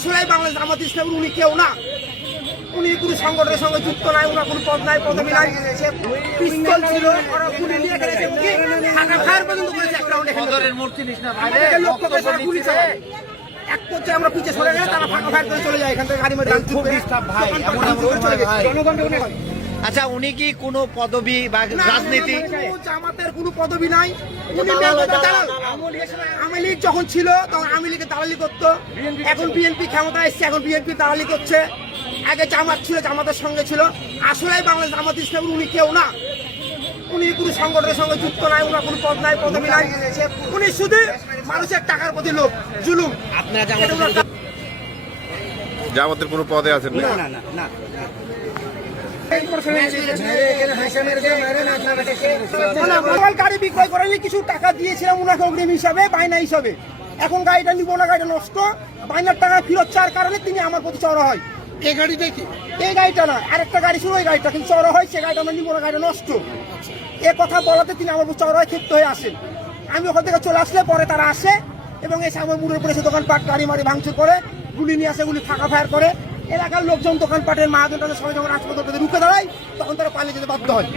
আসলে বাংলাদেশ জামাত ইসলামের উনি কেউ না, উনি কোনো সংগঠনের সঙ্গে যুক্ত নাই, ওনার কোনো পদ নাই, পদবি নাই। পিস্তল ছিল, ওরা গুলি নিয়ে গেছে, ঢাকা ফায়ার পর্যন্ত করেছে এক রাউন্ড। এখানে লক্ষ্য করে তারা গুলি চালায়। এক পর্যায়ে আমরা পিছিয়ে সরে গেলে তারা ফাঁকা ফায়ার করে চলে যায়, এখান থেকে গাড়ি মধ্যে চলে যায়। আচ্ছা, উনি কি কোনো পদবি বা রাজনীতি? জামাতের কোনো পদবি নাই, উনি দালাল। আওয়ামী লীগ যখন ছিল তখন আওয়ামী লীগের দালালি করতো, এখন বিএনপি ক্ষমতা এসছে, এখন বিএনপি দালালি করছে। আগে জামাত ছিল, জামাতের সঙ্গে ছিল। আসলে বাংলাদেশ জামাত ইসলামের উনি কেউ না, উনি কোনো সংগঠনের সঙ্গে যুক্ত নাই, ওনার কোনো পদ নাই, পদবি নাই। উনি শুধু মানুষের টাকার প্রতি লোক, জুলুম। আপনারা জামাতের কোনো পদে আছেন না? না, গাড়ি বিক্রয় করে কিছু টাকা দিয়েছিলাম ওনাকে অগ্রিম হিসাবে, বায়না হিসাবে। এখন গাড়িটা নিবো না, গাড়িটা নষ্ট, বায়নার টাকা ফেরত চাওয়ার কারণে তিনি আমার প্রতি চড়া হয়। এই গাড়িটা কি? এই গাড়িটা না, আরেকটা গাড়ি ছিল, ওই গাড়িটা কিন্তু চড়া হয়, সে গাড়িটা আমরা নিবো না, গাড়িটা নষ্ট। এ কথা বলাতে তিনি আমার চড়া হয় ক্ষিপ্ত হয়ে আসেন। আমি ওখান থেকে চলে আসলে পরে তারা আসে এবং এসে আমার মুড়ের উপরে এসে দোকানপাট গাড়ি মারি ভাঙচুর করে, গুলি নিয়ে আসে, গুলি ফাঁকা ফায়ার করে। এলাকার লোকজন, দোকানপাটের মাহাজন সবাই যখন হাসপাতাল রুখে দাঁড়ায়, তখন তারা পালিয়ে যেতে বাধ্য হয়।